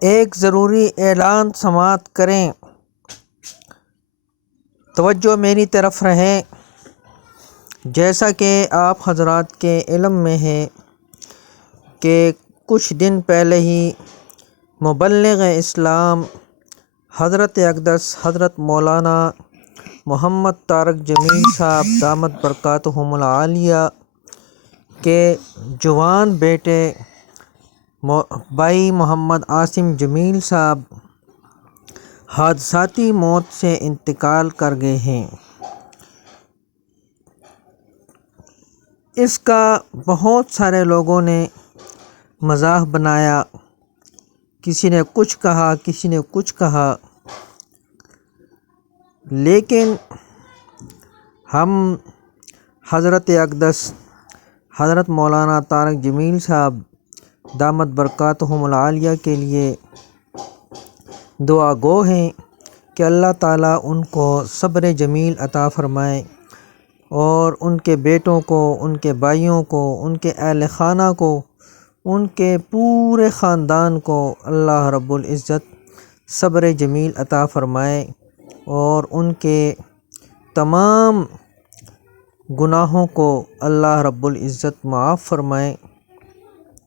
ایک ضروری اعلان سماعت کریں۔ توجہ میری طرف رہے۔ جیسا کہ آپ حضرات کے علم میں ہے کہ کچھ دن پہلے ہی مبلغ اسلام حضرت اقدس حضرت مولانا محمد طارق جمیل صاحب دامت برکاتہم العالیہ کے جوان بیٹے بھائی محمد عاصم جمیل صاحب حادثاتی موت سے انتقال کر گئے ہیں۔ اس کا بہت سارے لوگوں نے مذاق بنایا، کسی نے کچھ کہا، کسی نے کچھ کہا، لیکن ہم حضرت اقدس حضرت مولانا طارق جمیل صاحب دامت برکاتہم العالیہ کے لیے دعا گو ہیں کہ اللہ تعالیٰ ان کو صبر جمیل عطا فرمائے اور ان کے بیٹوں کو، ان کے بھائیوں کو، ان کے اہل خانہ کو، ان کے پورے خاندان کو اللہ رب العزت صبر جمیل عطا فرمائے اور ان کے تمام گناہوں کو اللہ رب العزت معاف فرمائے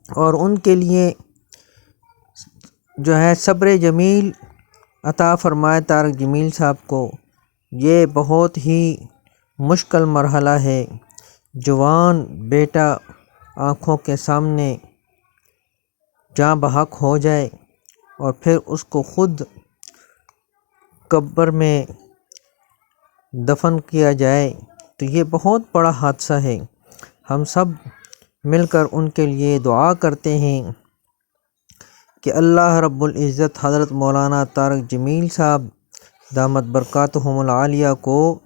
اور ان کے لیے جو ہے صبر جمیل عطا فرمائے طارق جمیل صاحب کو۔ یہ بہت ہی مشکل مرحلہ ہے، جوان بیٹا آنکھوں کے سامنے جاں بحق ہو جائے اور پھر اس کو خود قبر میں دفن کیا جائے تو یہ بہت بڑا حادثہ ہے۔ ہم سب مل کر ان کے لیے دعا کرتے ہیں کہ اللہ رب العزت حضرت مولانا طارق جمیل صاحب دامت برکاتہم العالیہ کو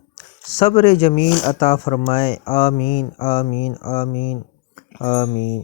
صبر جمیل عطا فرمائے۔ آمین آمین آمین آمین۔